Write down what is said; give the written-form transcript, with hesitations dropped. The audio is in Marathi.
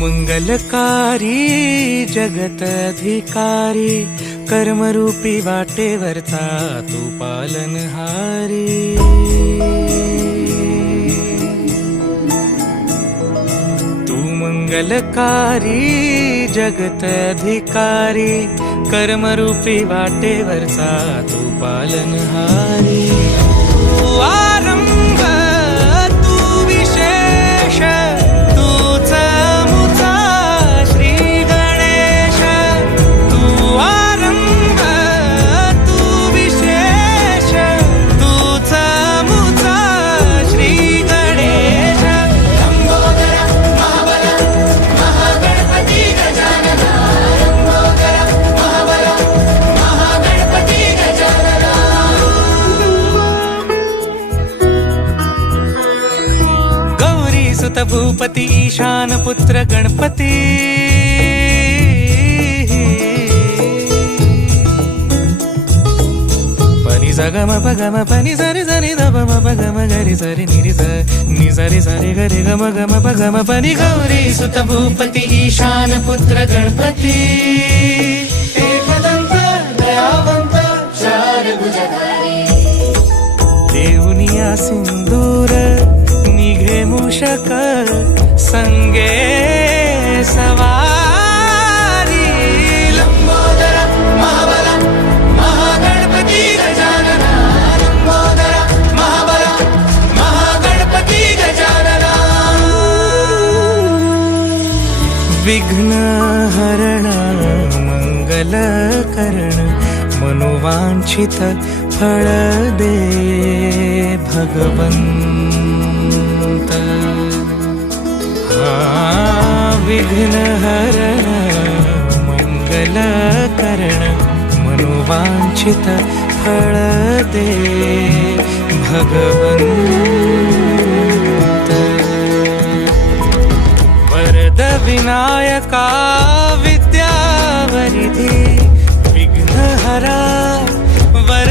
मंगलकारी जगत अधिकारी कर्मरूपी वाटेवरचा तू पालनहारी। तू मंगलकारी जगत अधिकारी कर्मरूपी वाटेवरचा तू पालनहारी। तू आरंभ तू विशेष तूच मुचा श्री गणेश। तू आरंभ तू विशेष तूच मुचा श्री गणेश। लंबोदर महाबल महागणपती गजानना। लंबोदर महाबल महागणपती गजानना। गौरी सुत भूपती ईशान पुत्र गणपती। पनि सगम पगम पनि सरि सरि ध म पगम गरि सरि निरि स नि सरि सरि गरि गम गम पगम पनि। गौरी सुत भूपती ईशान पुत्र गणपती। एकदंत दयावंत चार भुजधारी। देऊनिया सिंदूर निघे मूषक संगे सवारी। लंबोदर महाबल महागणपती गजानना। लंबोदर महाबल महागणपती गजानना। विघ्न हरण मंगल करण मनोवांछित फळ दे भगवंत। विघ्न हरण मंगल करण मनोवांछित फळ दे भगवंत। वरद विनायका विद्यावरिधी विघ्नहरा वर